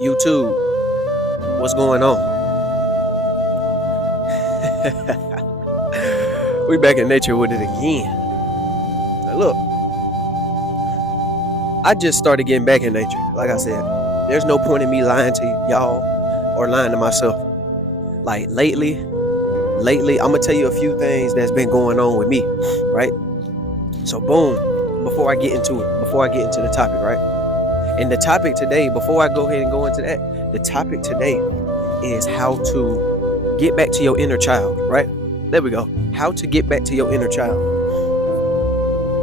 YouTube, what's going on? We back in nature with it again. Now look, I just started getting back in nature. Like I said, there's no point in me lying to y'all or lying to myself. Like lately, I'm gonna tell you a few things that's been going on with me, right? So boom, before I get into the topic, right? And the topic today, before I go ahead and go into that, the topic today is how to get back to your inner child, right? There we go. How to get back to your inner child.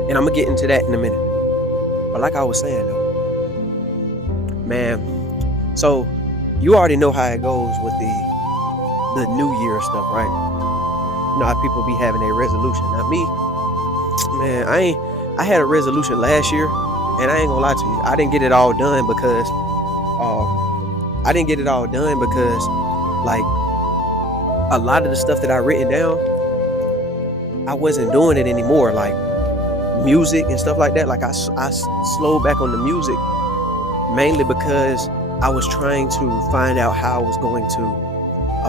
And I'm gonna get into that in a minute. But like I was saying though, man, so you already know how it goes with the New Year stuff, right? You know how people be having a resolution. Now me, man, I had a resolution last year, and I ain't gonna lie to you, I didn't get it all done because like a lot of the stuff that I written down, I wasn't doing it anymore. Like music and stuff like that. Like I slowed back on the music mainly because I was trying to find out how I was going to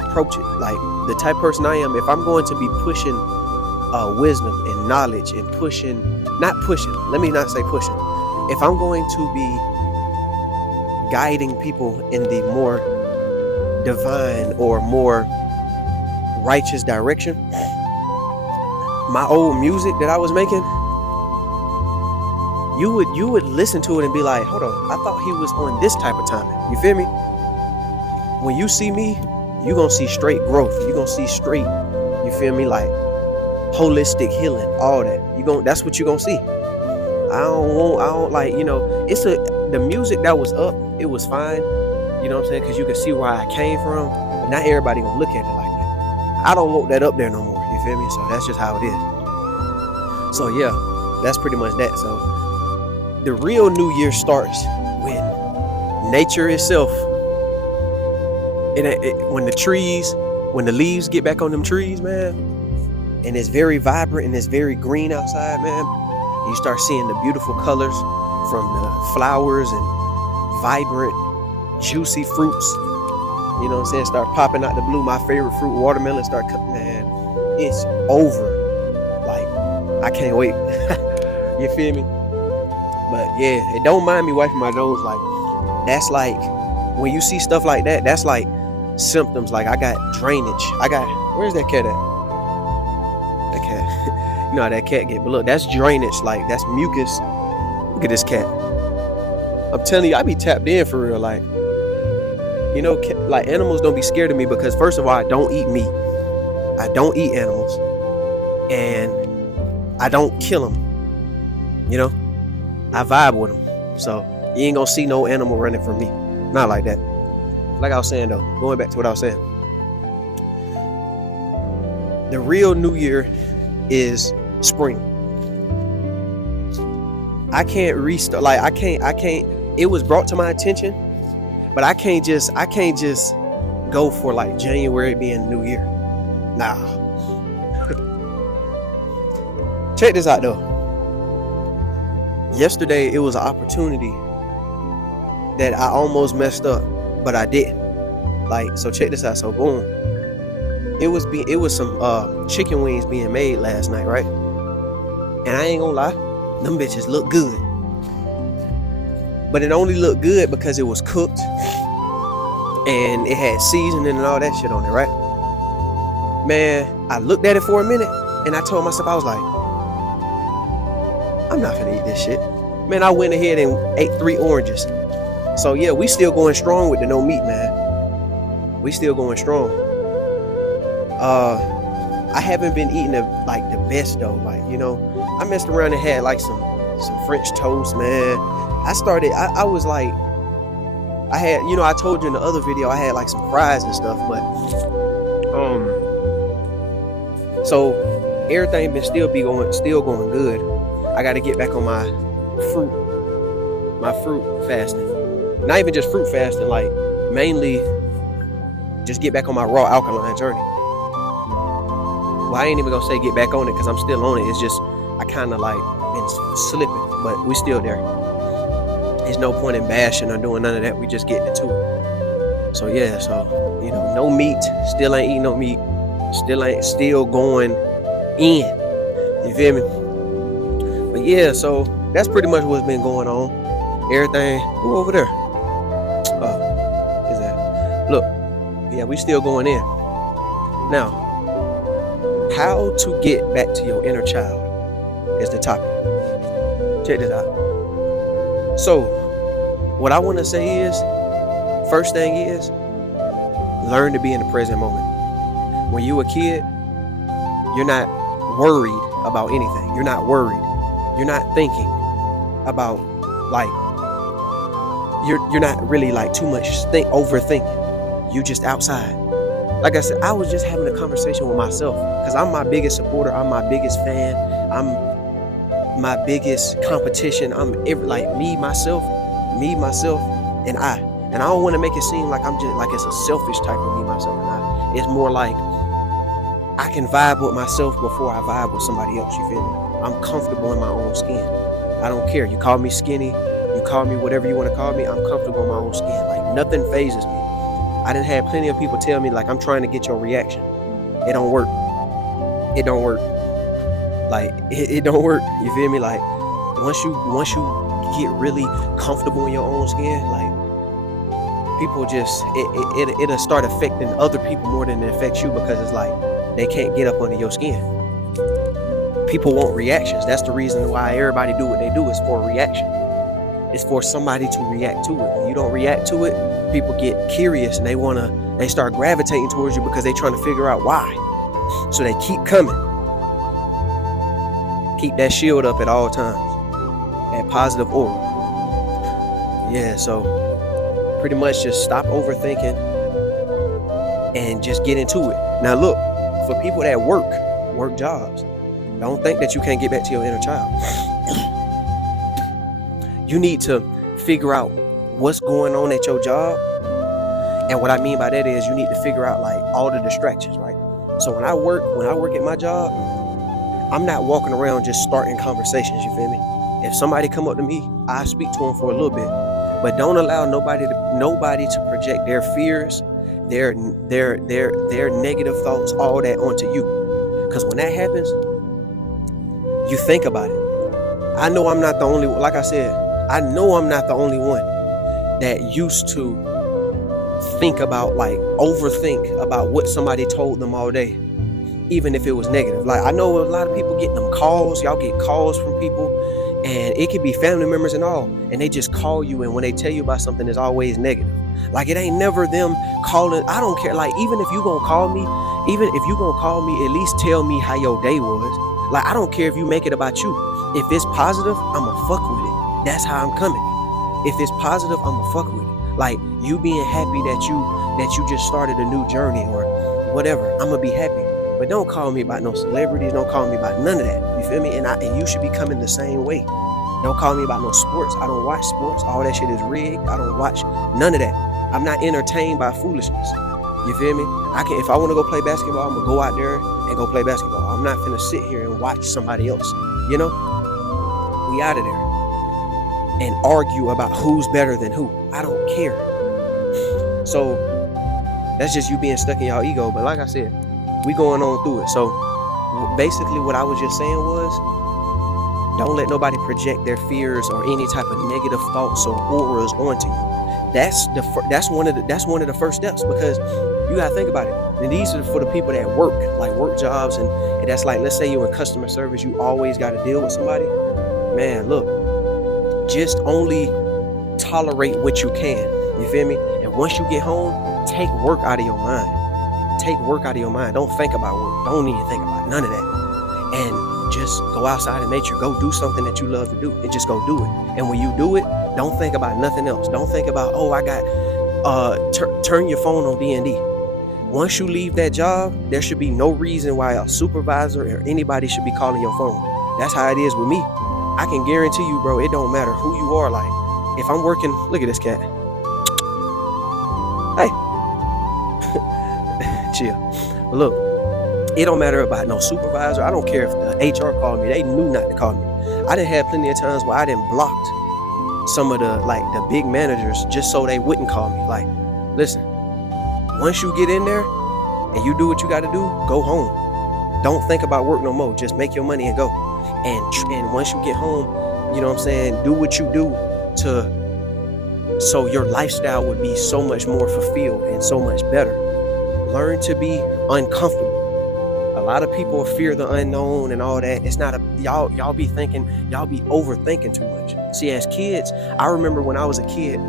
approach it. Like the type of person I am, if I'm going to be pushing wisdom and knowledge and let me not say pushing. If I'm going to be guiding people in the more divine or more righteous direction, my old music that I was making, you would listen to it and be like, hold on, I thought he was on this type of timing. You feel me? When you see me, you gonna see straight growth. You gonna see straight, you feel me, like holistic healing, all that. That's what you gonna see. I don't like, the music that was up, it was fine. You know what I'm saying? Because you can see where I came from. But not everybody gonna look at it like that. I don't want that up there no more. You feel me? So that's just how it is. So yeah, that's pretty much that. So the real New Year starts when nature itself, when the leaves get back on them trees, man, and it's very vibrant and it's very green outside, man. You start seeing the beautiful colors from the flowers and vibrant, juicy fruits. You know what I'm saying? Start popping out the blue. My favorite fruit, watermelon, start cutting, man. It's over. Like, I can't wait. You feel me? But yeah, it don't mind me wiping my nose. Like, that's like, when you see stuff like that, that's like symptoms. Like, I got drainage. Where's that cat at? That cat. You know how that cat get, but look, that's drainage. Like, that's mucus. Look at this cat. I'm telling you, I be tapped in for real. Like, like animals don't be scared of me because first of all, I don't eat meat. I don't eat animals. And I don't kill them. You know? I vibe with them. So you ain't gonna see no animal running from me. Not like that. Like I was saying though, going back to what I was saying. The real New Year is spring. I can't restart. Like I can't. It was brought to my attention, but I can't just go for like January being New Year. Nah. Check this out though. Yesterday it was an opportunity that I almost messed up, but I didn't. Like, so check this out. So boom. It was some chicken wings being made last night, right? And I ain't gonna lie, them bitches look good. But it only looked good because it was cooked and it had seasoning and all that shit on it, right? Man, I looked at it for a minute and I told myself, I was like, I'm not gonna eat this shit. Man, I went ahead and ate 3 oranges. So yeah, we still going strong with the no meat, man. We still going strong. I haven't been eating the best though. Like, I messed around and had like some French toast, man. I was like, I had, I told you in the other video, I had like some fries and stuff, but, so everything been still going good. I got to get back on my fruit fasting. Not even just fruit fasting, like mainly just get back on my raw alkaline journey. Well, I ain't even gonna say get back on it because I'm still on it. It's just I kind of like been slipping, but we still there. There's no point in bashing or doing none of that. We just getting into it. So yeah, so no meat. Still ain't eating no meat. Still going in. You feel me? But yeah, so that's pretty much what's been going on. Everything. Who over there? Oh, is that? Look, yeah, we still going in. Now, how to get back to your inner child is the topic. Check this out. So, what I want to say is, first thing is, learn to be in the present moment. When you a kid, you're not worried about anything. You're not worried. You're not thinking about like you're not really like too much overthinking. You just outside. Like I said, I was just having a conversation with myself because I'm my biggest supporter. I'm my biggest fan. I'm my biggest competition. I'm me, myself, and I. And I don't want to make it seem like I'm just like it's a selfish type of me, myself, and I. It's more like I can vibe with myself before I vibe with somebody else. You feel me? I'm comfortable in my own skin. I don't care. You call me skinny, you call me whatever you want to call me. I'm comfortable in my own skin. Like nothing phases me. I done had plenty of people tell me like I'm trying to get your reaction. It don't work. It don't work. Like it don't work. You feel me? Like once you get really comfortable in your own skin, like people just it'll start affecting other people more than it affects you because it's like they can't get up under your skin. People want reactions. That's the reason why everybody do what they do is for a reaction. It's for somebody to react to it. When you don't react to it, people get curious and they start gravitating towards you because they're trying to figure out why. So they keep coming. Keep that shield up at all times. That positive aura. Yeah, so pretty much just stop overthinking and just get into it. Now look, for people that work jobs, don't think that you can't get back to your inner child. You need to figure out what's going on at your job. And what I mean by that is you need to figure out like all the distractions, right? So when I work at my job, I'm not walking around just starting conversations, you feel me? If somebody come up to me, I speak to them for a little bit. But don't allow nobody to project their fears, their negative thoughts, all that onto you. Because when that happens, you think about it. I know I'm not the only one. Like I said, I know I'm not the only one that used to think about, like, overthink about what somebody told them all day, even if it was negative. Like, I know a lot of people getting them calls. Y'all get calls from people, and it could be family members and all, and they just call you, and when they tell you about something, it's always negative. Like, it ain't never them calling. I don't care. Like, even if you gonna call me, at least tell me how your day was. Like, I don't care if you make it about you. If it's positive, I'ma fuck with it. That's how I'm coming. If it's positive, I'ma fuck with it. Like, you being happy that you just started a new journey or whatever, I'ma be happy. But don't call me about no celebrities. Don't call me about none of that. You feel me? And you should be coming the same way. Don't call me about no sports. I don't watch sports. All that shit is rigged. I don't watch none of that. I'm not entertained by foolishness. You feel me? If I want to go play basketball, I'm gonna go out there and go play basketball. I'm not finna sit here and watch somebody else. You know? We out of there. And argue about who's better than who. I don't care. So that's just you being stuck in your ego. But like I said, we going on through it. So basically what I was just saying was, don't let nobody project their fears or any type of negative thoughts or auras onto you. That's one of the first steps, because you gotta think about it. And these are for the people that work jobs, and that's like, let's say you're in customer service, you always got to deal with somebody. Man, look, just only tolerate what you can. You feel me? And once you get home, take work out of your mind. Take work out of your mind. Don't think about work. Don't even think about none of that. And just go outside in nature. Go do something that you love to do, and just go do it. And when you do it, don't think about nothing else. Don't think about, I got turn your phone on D&D. Once you leave that job, there should be no reason why a supervisor or anybody should be calling your phone. That's how it is with me. I can guarantee you, bro, it don't matter who you are. Like, if I'm working, look at this cat. Hey. Chill. But look, it don't matter about no supervisor. I don't care if the HR called me. They knew not to call me. I done had plenty of times where I done blocked some of the big managers just so they wouldn't call me. Like, listen, once you get in there and you do what you got to do, go home. Don't think about work no more. Just make your money and go. And once you get home, you know what I'm saying, do what you do so your lifestyle would be so much more fulfilled and so much better. Learn to be uncomfortable. A lot of people fear the unknown and all that. It's not y'all be overthinking too much. See, as kids, I remember when I was a kid,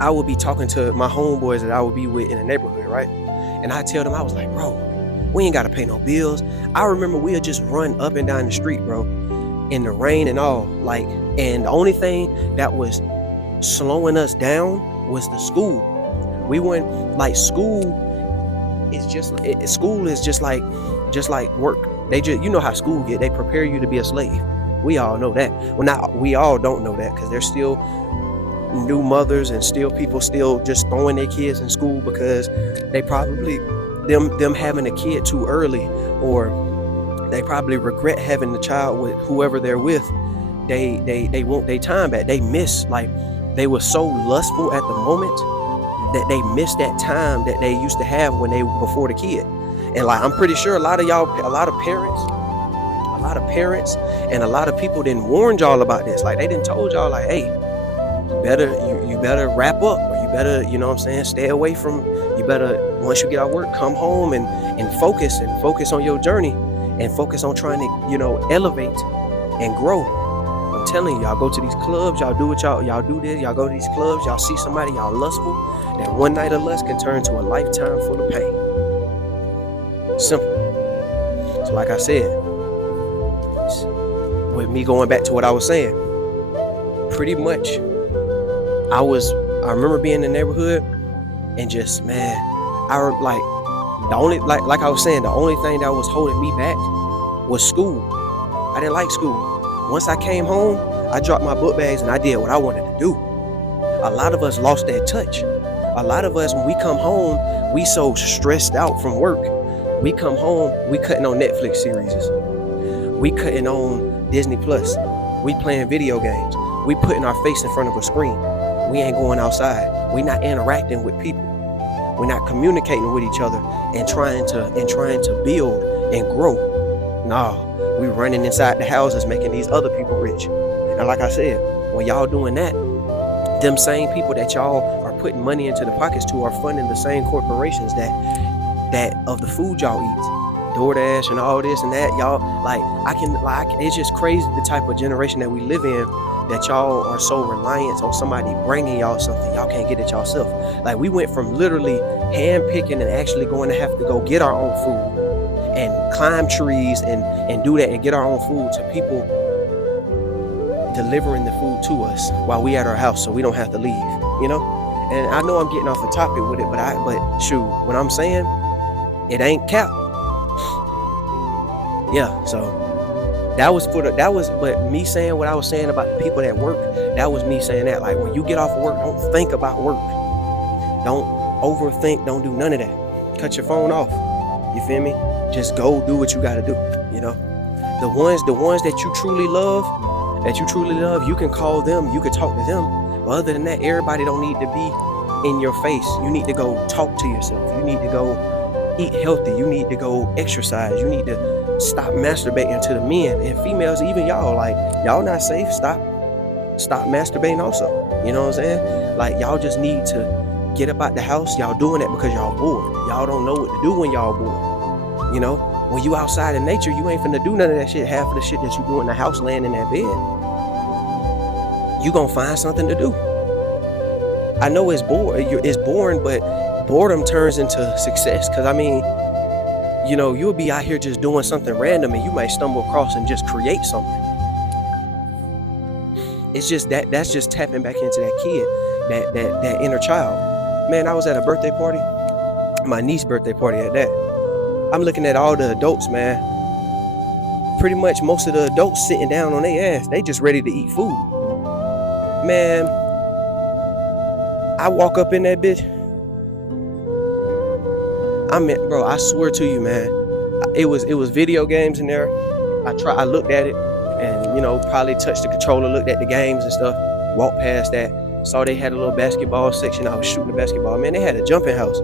I would be talking to my homeboys that I would be with in the neighborhood, right? And I tell them, I was like, bro, we ain't got to pay no bills. I remember we'll just run up and down the street, bro, in the rain and all. Like, and the only thing that was slowing us down was the school. We went, like, school is just like work. They just, you know how school get, they prepare you to be a slave. We all know that. Well, not, we all don't know that, because there's still new mothers and still people still just throwing their kids in school because they probably them having a kid too early, or they probably regret having the child with whoever they're with. They want their time back. They miss, like, they were so lustful at the moment that they missed that time that they used to have when they before the kid. And like, I'm pretty sure a lot of parents and a lot of people didn't warn y'all about this. Like, they didn't told y'all, like, hey, you better wrap up, or you better, you know what I'm saying, stay away from, you better, once you get out of work, come home and focus on your journey, and focus on trying to, you know, elevate and grow. I'm telling you, y'all go to these clubs, y'all do what y'all do this, y'all go to these clubs, y'all see somebody, y'all lustful, that one night of lust can turn to a lifetime full of pain. Simple. So like I said, with me going back to what I was saying, pretty much I remember being in the neighborhood and just, man, the only thing that was holding me back was school. I didn't like school. Once I came home, I dropped my book bags and I did what I wanted to do. A lot of us lost that touch. A lot of us, when we come home, we so stressed out from work. We come home, we cutting on Netflix series. We cutting on Disney Plus. We playing video games. We putting our face in front of a screen. We ain't going outside. We not interacting with people. We're not communicating with each other and trying to build and grow. Nah, we running inside the houses making these other people rich. And like I said, when y'all doing that, them same people that y'all are putting money into the pockets to are funding the same corporations that of the food y'all eat. DoorDash and all this and that, y'all, it's just crazy the type of generation that we live in, that y'all are so reliant on somebody bringing y'all something. Y'all can't get it yourself. Like, we went from literally hand picking and actually going to have to go get our own food and climb trees and do that and get our own food, to people delivering the food to us while we at our house so we don't have to leave, you know? And I know I'm getting off the topic with it, but shoot, what I'm saying, it ain't cap. Yeah, so but me saying what I was saying about the people that work, that was me saying that, like, when you get off of work, don't think about work. Don't overthink, don't do none of that. Cut your phone off. You feel me? Just go do what you gotta do, you know? The ones that you truly love, you can call them, you can talk to them. But other than that, everybody don't need to be in your face. You need to go talk to yourself. You need to go eat healthy. You need to go exercise. You need to stop masturbating to the men and females, even y'all. Like, y'all not safe. Stop masturbating also. You know what I'm saying? Like, y'all just need to get up out the house. Y'all doing that because y'all bored. Y'all don't know what to do when y'all bored. You know, when you outside in nature, you ain't finna do none of that shit. Half of the shit that you do in the house, laying in that bed, you gonna find something to do. I know it's boring, but boredom turns into success. Cause I mean, you know, you'll be out here just doing something random and you might stumble across and just create something. It's just that's just tapping back into that kid, that inner child. Man, I was at a birthday party, my niece's birthday party at that. I'm looking at all the adults, man. Pretty much most of the adults sitting down on their ass. They just ready to eat food. Man, I walk up in that bitch. Bro, I swear to you, man. It was video games in there. I looked at it and, you know, probably touched the controller, looked at the games and stuff. Walked past that, saw they had a little basketball section. I was shooting the basketball. Man, they had a jumping house.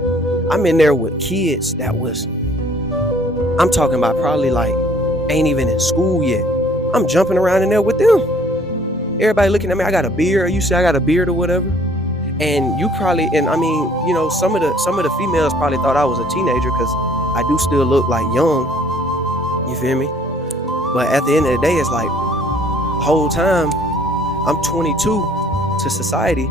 I'm in there with kids that was, I'm talking about probably like ain't even in school yet. I'm jumping around in there with them. Everybody looking at me. I got a beard. You say I got a beard or whatever. And you probably, and I mean, you know, some of the females probably thought I was a teenager because I do still look like young. You feel me? But at the end of the day, it's like the whole time I'm 22 to society.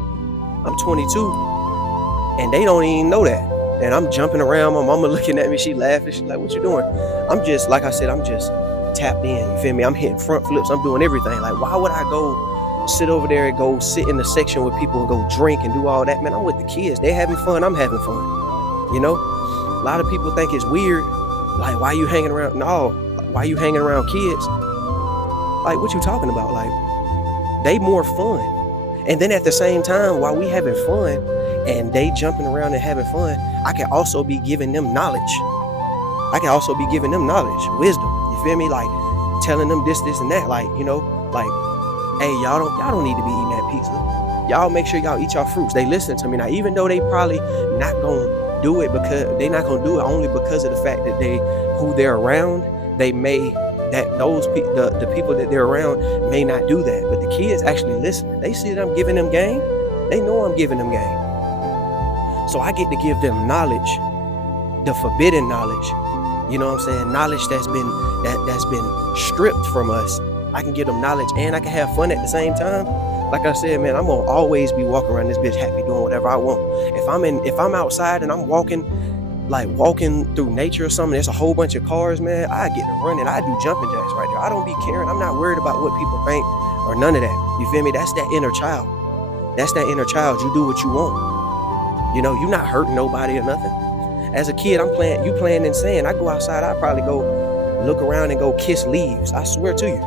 I'm 22, and they don't even know that. And I'm jumping around. My mama looking at me. She laughing. She's like, "What you doing?" I'm just, like I said, I'm just tapped in. You feel me? I'm hitting front flips. I'm doing everything. Like, why would I go sit over there and go sit in the section with people and go drink and do all that? Man, I'm with the kids. They having fun. I'm having fun. You know, a lot of people think it's weird. Like, why you hanging around? No, why you hanging around kids? Like, what you talking about? Like, they more fun. And then at the same time, while we having fun and they jumping around and having fun, I can also be giving them knowledge. I can also be giving them knowledge, wisdom. You feel me? Like telling them this and that. Like, you know, like, hey, y'all don't need to be eating that pizza. Y'all make sure y'all eat y'all fruits. They listen to me now, even though they probably not gonna do it because they not gonna do it only because of the fact that who they're around. They may the people that they're around may not do that, but the kids actually listen. They see that I'm giving them game. They know I'm giving them game. So I get to give them knowledge, the forbidden knowledge. You know what I'm saying? Knowledge that's been stripped from us. I can give them knowledge and I can have fun at the same time. Like I said, man, I'm gonna always be walking around this bitch happy doing whatever I want. If I'm outside and I'm walking through nature or something, there's a whole bunch of cars, man, I get to running. I do jumping jacks right there. I don't be caring. I'm not worried about what people think or none of that. You feel me? That's that inner child. That's that inner child. You do what you want. You know, you're not hurting nobody or nothing. As a kid, you playing insane. I go outside, I probably go look around and go kiss leaves. I swear to you.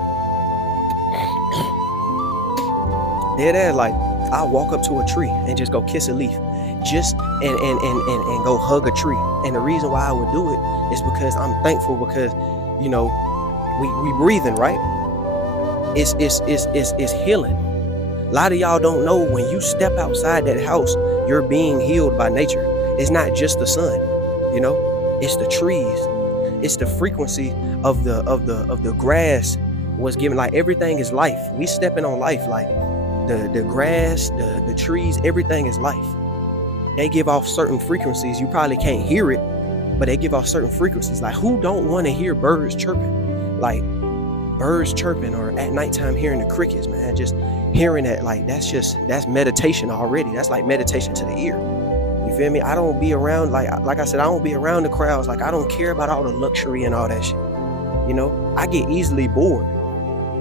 Dead, like, I'll walk up to a tree and just go kiss a leaf. Just and go hug a tree. And the reason why I would do it is because I'm thankful, because, you know, we breathing, right? It's healing. A lot of y'all don't know, when you step outside that house, you're being healed by nature. It's not just the sun, you know, it's the trees, it's the frequency of the grass was given. Like, everything is life. We stepping on life. Like the grass, the trees, everything is life. They give off certain frequencies. You probably can't hear it, but they give off certain frequencies. Like, who don't want to hear birds chirping? Like, birds chirping, or at nighttime hearing the crickets, man. Just hearing that, like, that's meditation already. That's like meditation to the ear. You feel me? I don't be around, like I said, I don't be around the crowds. Like, I don't care about all the luxury and all that shit. You know, I get easily bored.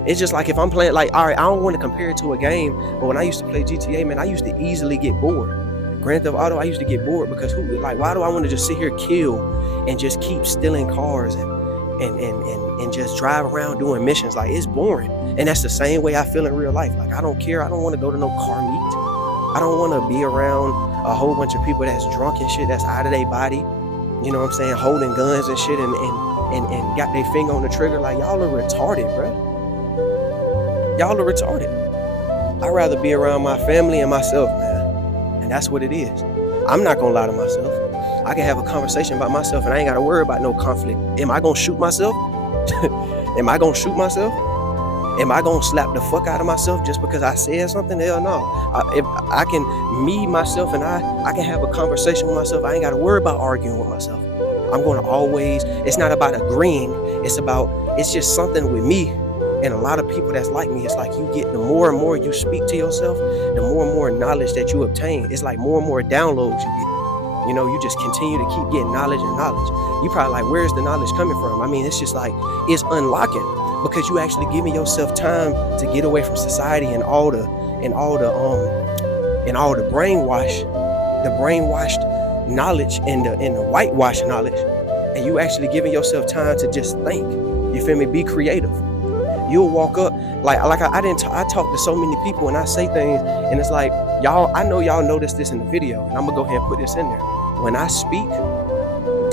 It's just like if I'm playing, like, all right, I don't want to compare it to a game, but when I used to play GTA, man, I used to easily get bored. Grand Theft Auto, I used to get bored because why do I want to just sit here, kill, and just keep stealing cars and just drive around doing missions? Like, it's boring. And that's the same way I feel in real life. Like, I don't care. I don't want to go to no car meet. I don't want to be around a whole bunch of people that's drunk and shit, that's out of their body. You know what I'm saying? Holding guns and shit and got their finger on the trigger. Like, y'all are retarded, bro. Y'all are retarded. I'd rather be around my family and myself, man. And that's what it is. I'm not gonna lie to myself. I can have a conversation about myself and I ain't gotta worry about no conflict. Am I gonna shoot myself? Am I gonna shoot myself? Am I gonna slap the fuck out of myself just because I said something? Hell no. If I can, myself, and I can have a conversation with myself. I ain't gotta worry about arguing with myself. I'm gonna always, it's not about agreeing. It's just something with me. And a lot of people that's like me, it's like you get, the more and more you speak to yourself, the more and more knowledge that you obtain. It's like more and more downloads you get. You know, you just continue to keep getting knowledge and knowledge. You probably like, where's the knowledge coming from? I mean, it's just like, it's unlocking because you actually giving yourself time to get away from society and all the brainwashed knowledge and the whitewashed knowledge. And you actually giving yourself time to just think. You feel me? Be creative. You'll walk up, I talk to so many people and I say things and it's like, y'all, I know y'all noticed this in the video and I'm gonna go ahead and put this in there. When I speak,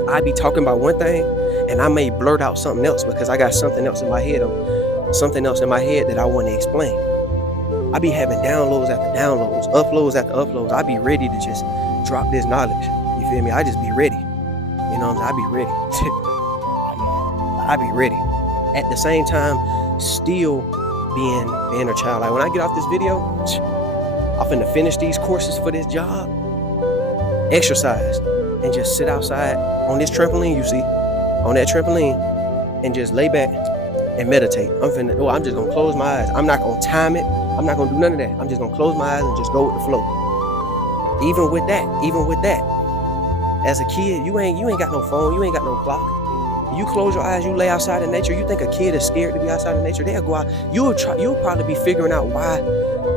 I be talking about one thing and I may blurt out something else because I got something else in my head that I want to explain. I be having downloads after downloads, uploads after uploads. I be ready to just drop this knowledge. You feel me? I just be ready. You know what I'm saying? I be ready. I be ready. At the same time, still being the inner child. Like when I get off this video, I'm finna finish these courses for this job, exercise, and just sit outside on this trampoline you see, on that trampoline, and just lay back and meditate. I'm just gonna close my eyes. I'm not gonna time it. I'm not gonna do none of that. I'm just gonna close my eyes and just go with the flow. Even with that, as a kid, you ain't got no phone, you ain't got no clock. You close your eyes, you lay outside in nature. You think a kid is scared to be outside in nature? They'll go out. You'll probably be figuring out why.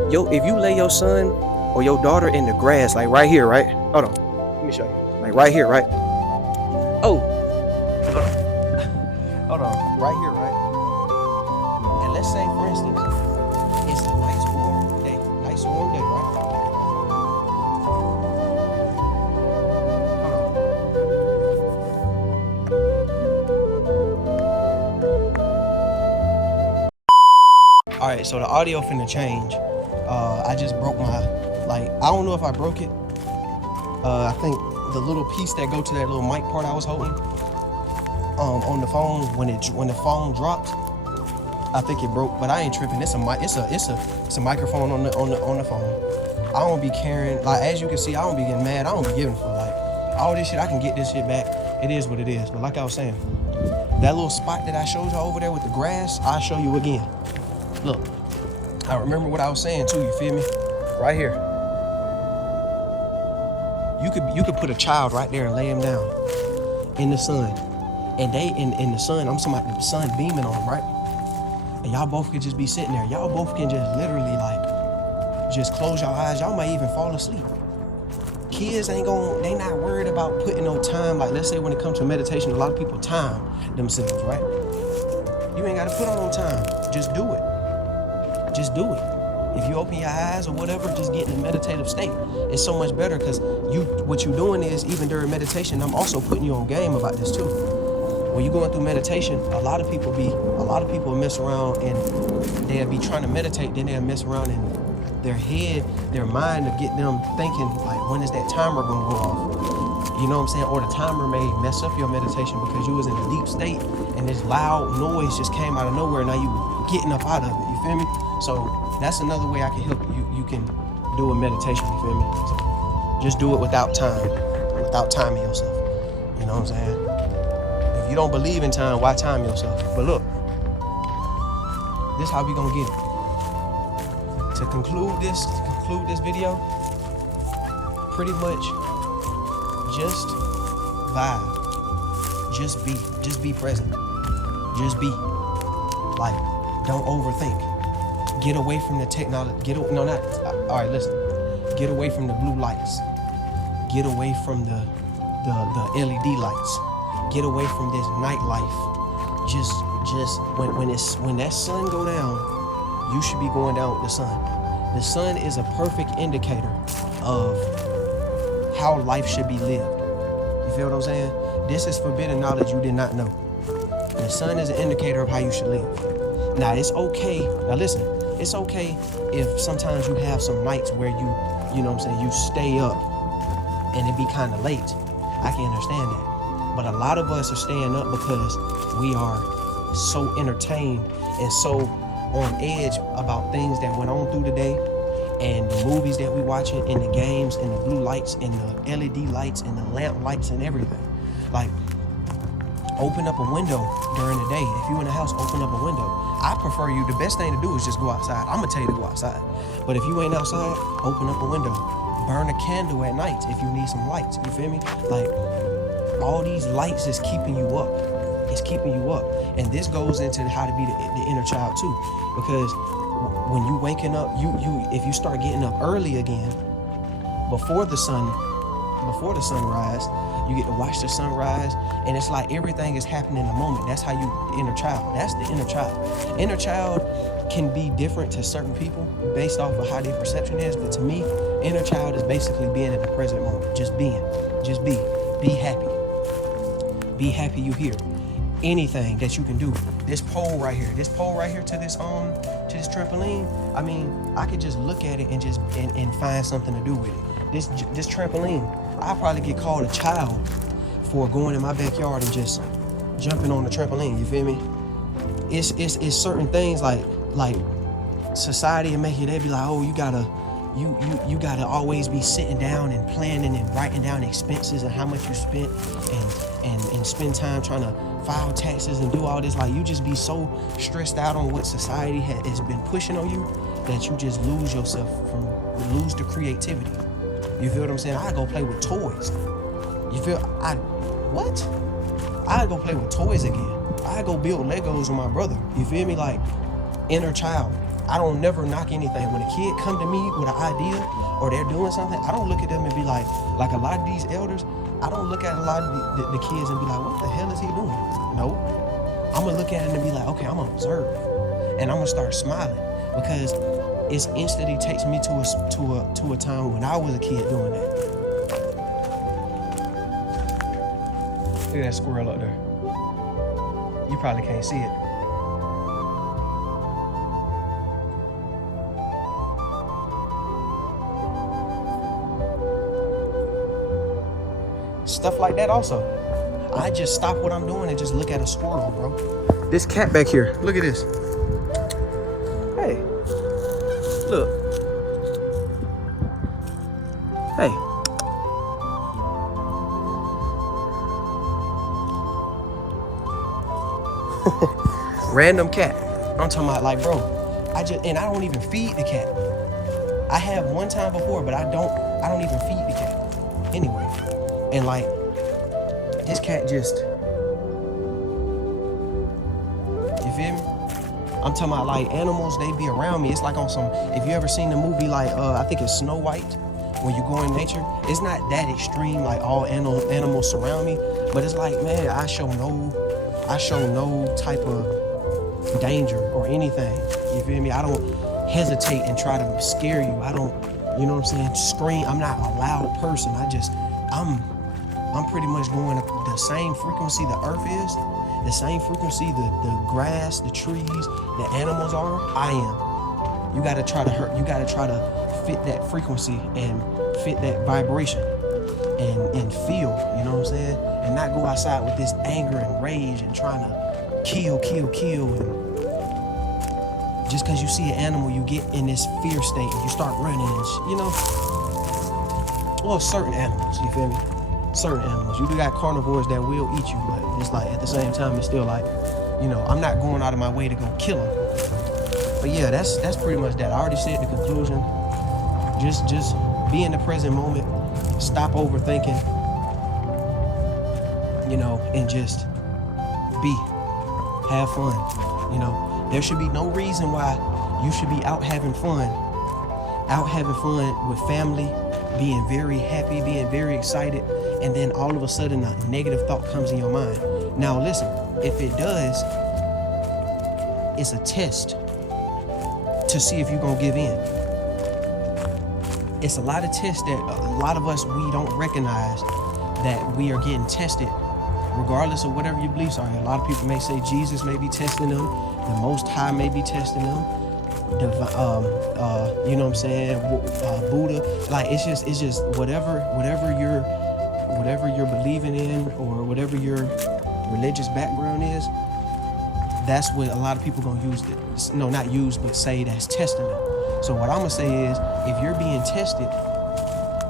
If you lay your son or your daughter in the grass, like right here, right? Hold on, let me show you. Like right here, right? Oh, hold on, right here, right? And let's say, for instance, it's a nice warm day, right? All right, so the audio finna change. I just broke my, I don't know if I broke it. I think the little piece that go to that little mic part I was holding on the phone, when the phone dropped, I think it broke, but I ain't tripping. It's a microphone on the phone. I don't be caring, as you can see, I don't be getting mad. I don't be giving for all this shit. I can get this shit back. It is what it is. But like I was saying, that little spot that I showed you over there with the grass, I'll show you again. Look, I remember what I was saying too, you feel me? Right here. You could put a child right there and lay him down in the sun. And they in the sun, I'm talking about the sun beaming on them, right? And y'all both could just be sitting there. Y'all both can just literally just close your eyes. Y'all might even fall asleep. Kids they not worried about putting no time. Like let's say when it comes to meditation, a lot of people time themselves, right? You ain't gotta put on no time. Just do it. Just do it. If you open your eyes or whatever, just get in a meditative state. It's so much better because what you're doing is, even during meditation, I'm also putting you on game about this too. When you're going through meditation, a lot of people mess around and they'll be trying to meditate, then they'll mess around in their head, their mind to get them thinking when is that timer gonna go off? You know what I'm saying? Or the timer may mess up your meditation because you was in a deep state and this loud noise just came out of nowhere. Now you getting up out of it, you feel me? So that's another way I can help you. You can do a meditation, you feel me? So just do it without timing yourself. You know what I'm saying? If you don't believe in time, why time yourself? But look, this is how we gonna get it. To conclude this video, pretty much just vibe. Just be present. Just be. Don't overthink. Get away from the technology. All right, listen. Get away from the blue lights. Get away from the LED lights. Get away from this nightlife. Just when that sun go down, you should be going down with the sun. The sun is a perfect indicator of how life should be lived. You feel what I'm saying? This is forbidden knowledge you did not know. The sun is an indicator of how you should live. Now it's okay. Now listen. It's okay if sometimes you have some nights where you know what I'm saying, you stay up and it be kind of late. I can understand that. But a lot of us are staying up because we are so entertained and so on edge about things that went on through the day, and the movies that we watching, and the games, and the blue lights, and the LED lights, and the lamp lights, and everything. Open up a window during the day. If you're in the house, open up a window. I prefer you. The best thing to do is just go outside. I'm gonna tell you to go outside. But if you ain't outside, open up a window. Burn a candle at night if you need some lights. You feel me? All these lights is keeping you up. It's keeping you up. And this goes into how to be the inner child too. Because when you waking up, if you start getting up early again, before the sunrise, you get to watch the sunrise, and it's like everything is happening in the moment. That's how you, inner child. That's the inner child. Inner child can be different to certain people based off of how their perception is, but to me, inner child is basically being in the present moment. Just be happy. Be happy you here. anything that you can do. This pole right here to this trampoline. I mean, I could just look at it and just and find something to do with it. This trampoline, I'll probably get called a child for going in my backyard and just jumping on the trampoline. You feel me? It's certain things like society and make it, they be like, oh, you gotta always be sitting down and planning and writing down expenses and how much you spent and spend time trying to file taxes and do all this. Like, you just be so stressed out on what society has been pushing on you that you just lose yourself, lose the creativity. You feel what I'm saying? I go play with toys. You feel I go play with toys again. I go build Legos with my brother. You feel me? Like, inner child. I don't never knock anything. When a kid come to me with an idea or they're doing something, I don't look at them and be like a lot of these elders, I don't look at a lot of the kids and be like, what the hell is he doing? No. I'm going to look at it and be like, okay, I'm going to observe. And I'm going to start smiling because it instantly takes me to a time when I was a kid doing that. Look at that squirrel up there. You probably can't see it. Stuff like that also. I just stop what I'm doing and just look at a squirrel, bro. This cat back here, look at this. Hey, look. Hey. Random cat. I'm talking about, like, bro, I don't even feed the cat. I have one time before, but I don't even feed the cat. Anyway. And like, this cat just, you feel me? I'm talking about, like, animals, they be around me. It's like on some, if you ever seen the movie, like, I think it's Snow White, when you go in nature, it's not that extreme, like all animals surround me, but it's like, man, I show no type of danger or anything. You feel me? I don't hesitate and try to scare you. I don't, you know what I'm saying, scream. I'm not a loud person. I'm pretty much going the same frequency the earth is, the same frequency the grass, the trees, the animals are, I am. You gotta try to fit that frequency and fit that vibration and feel, you know what I'm saying? And not go outside with this anger and rage and trying to kill. And just because you see an animal, you get in this fear state and you start running and you know? Well, certain animals, you feel me? Certain animals. You do got carnivores that will eat you, but it's like, at the same time, it's still like, you know, I'm not going out of my way to go kill them. But yeah, that's pretty much that. I already said the conclusion. Just be in the present moment. Stop overthinking, you know, and just have fun. You know, there should be no reason why you should be out having fun with family, being very happy, being very excited, and then all of a sudden a negative thought comes in your mind. Now listen, if it does, it's a test to see if you're gonna give in. It's a lot of tests that a lot of us, we don't recognize that we are getting tested, regardless of whatever your beliefs are. A lot of people may say Jesus may be testing them, the Most High may be testing them, you know what I'm saying, Buddha. Like, it's just whatever you're believing in, or whatever your religious background is, that's what a lot of people gonna use it. No, not use, but say that's testing them. So what I'm gonna say is, if you're being tested,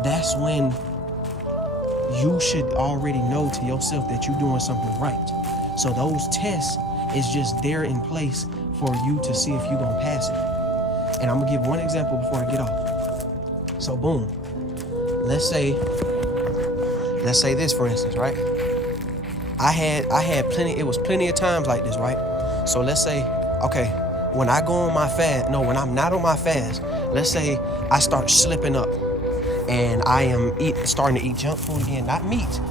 that's when you should already know to yourself that you're doing something right. So those tests is just there in place for you to see if you're gonna pass it. And I'm gonna give one example before I get off. So boom, let's say this, for instance, right? I had plenty of times like this, right? So let's say, okay, when I go on my fast, no, when I'm not on my fast, let's say I start slipping up and I am starting to eat junk food again, not meat,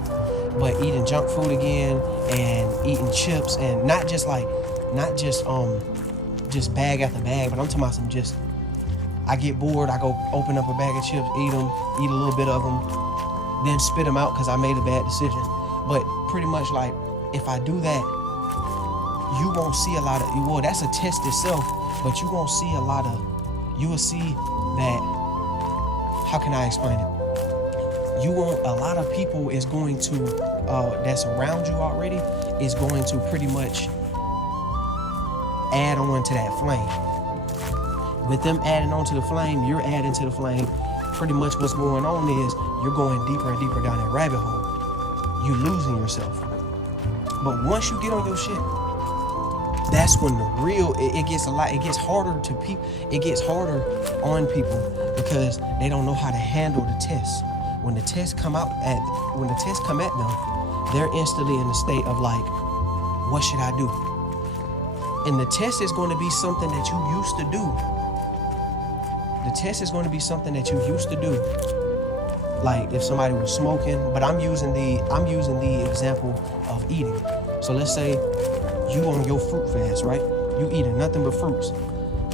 but eating junk food again and eating chips, and not just bag after bag, but I'm talking about I get bored, I go open up a bag of chips, eat a little bit of them, then spit them out because I made a bad decision. But pretty much, like, if I do that you won't see a lot of, well, that's a test itself, but you won't see a lot of, you will see that, how can I explain it? You won't, a lot of people is going to, that's around you already, is going to pretty much add on to that flame. With them adding on to the flame, you're adding to the flame. Pretty much what's going on is you're going deeper and deeper down that rabbit hole. You're losing yourself. But once you get on your shit, that's when the real, it gets harder to people. It gets harder on people because they don't know how to handle the test. When the tests come at them, they're instantly in the state of like, what should I do? And the test is going to be something that you used to do. The test is going to be something that you used to do. Like if somebody was smoking, but I'm using the example of eating. So let's say you on your fruit fast, right? You eating nothing but fruits.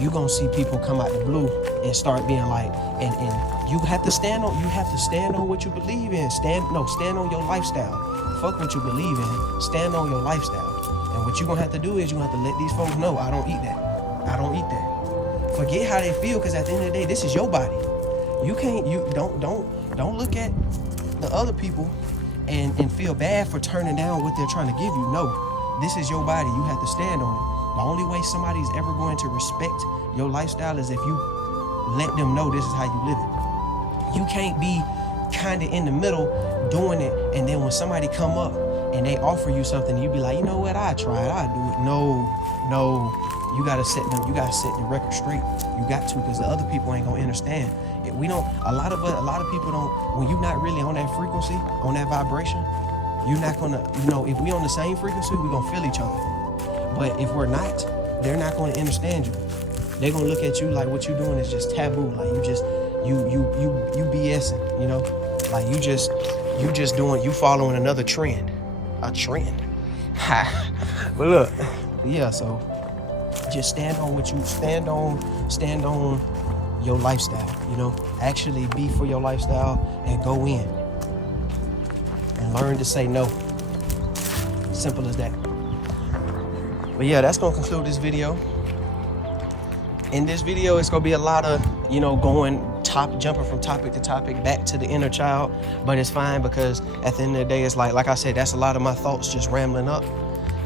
You gonna see people come out the blue and start being like, and you have to stand on what you believe in. Stand on your lifestyle. Fuck what you believe in. Stand on your lifestyle. And what you gonna have to do is you have to let these folks know, I don't eat that. I don't eat that. Forget how they feel, because at the end of the day, this is your body. You don't look at the other people and feel bad for turning down what they're trying to give you. No, this is your body. You have to stand on it. The only way somebody's ever going to respect your lifestyle is if you let them know this is how you live it. You can't be kind of in the middle doing it, and then when somebody come up and they offer you something, you be like, you know what, I try it, I do it. No. You gotta set the record straight. You got to, because the other people ain't gonna understand. A lot of people don't, when you're not really on that frequency, on that vibration, you're not gonna, if we on the same frequency, we're gonna feel each other. But if we're not, they're not gonna understand you. They're gonna look at you like what you're doing is just taboo. Like you BSing, like you following another trend, a trend. But look, yeah, so just stand on what you stand on your lifestyle, actually be for your lifestyle and go in and learn to say no. Simple as that. But yeah, that's gonna conclude this video. In this video, it's gonna be a lot of, jumping from topic to topic back to the inner child, but it's fine because at the end of the day, it's like I said, that's a lot of my thoughts just rambling up,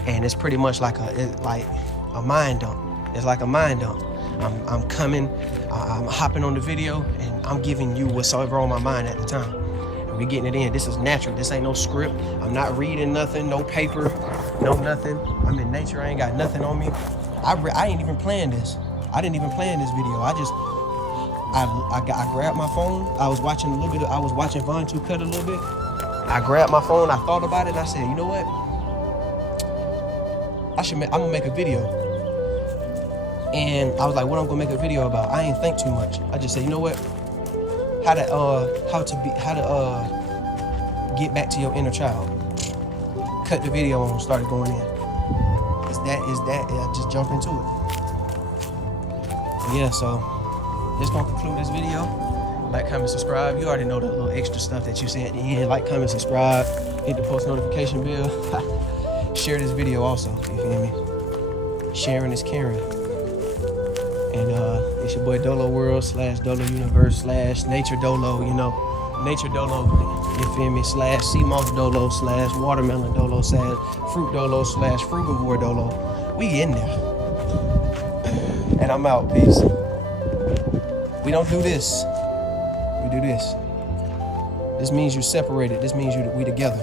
and it's pretty much like a mind dump. It's like a mind dump. I'm hopping on the video and I'm giving you what's ever on my mind at the time. And we're getting it in. This is natural. This ain't no script. I'm not reading nothing, no paper, no nothing. I'm in nature. I ain't got nothing on me. I ain't even playing this. I didn't even plan this video. I grabbed my phone. I was watching Von 2 cut a little bit. I grabbed my phone. I thought about it. And I said, you know what? I'm gonna make a video. And I was like, what I'm gonna make a video about? I ain't think too much. I just said, you know what? How to get back to your inner child. Cut the video and started going in. Is that? I just jump into it. Yeah, so this gonna conclude this video. Like, comment, subscribe. You already know the little extra stuff that you see at the end. Like, comment, subscribe, hit the post notification bell. Share this video also, you feel me? Sharing is caring. And it's your boy Dolo World / Dolo Universe / Nature Dolo, Nature Dolo, you feel me? / Sea Moss Dolo / Watermelon Dolo / Fruit Dolo / Frugivore Dolo. We in there. And I'm out. Peace. We don't do this. We do this. This means you're separated. This means we together.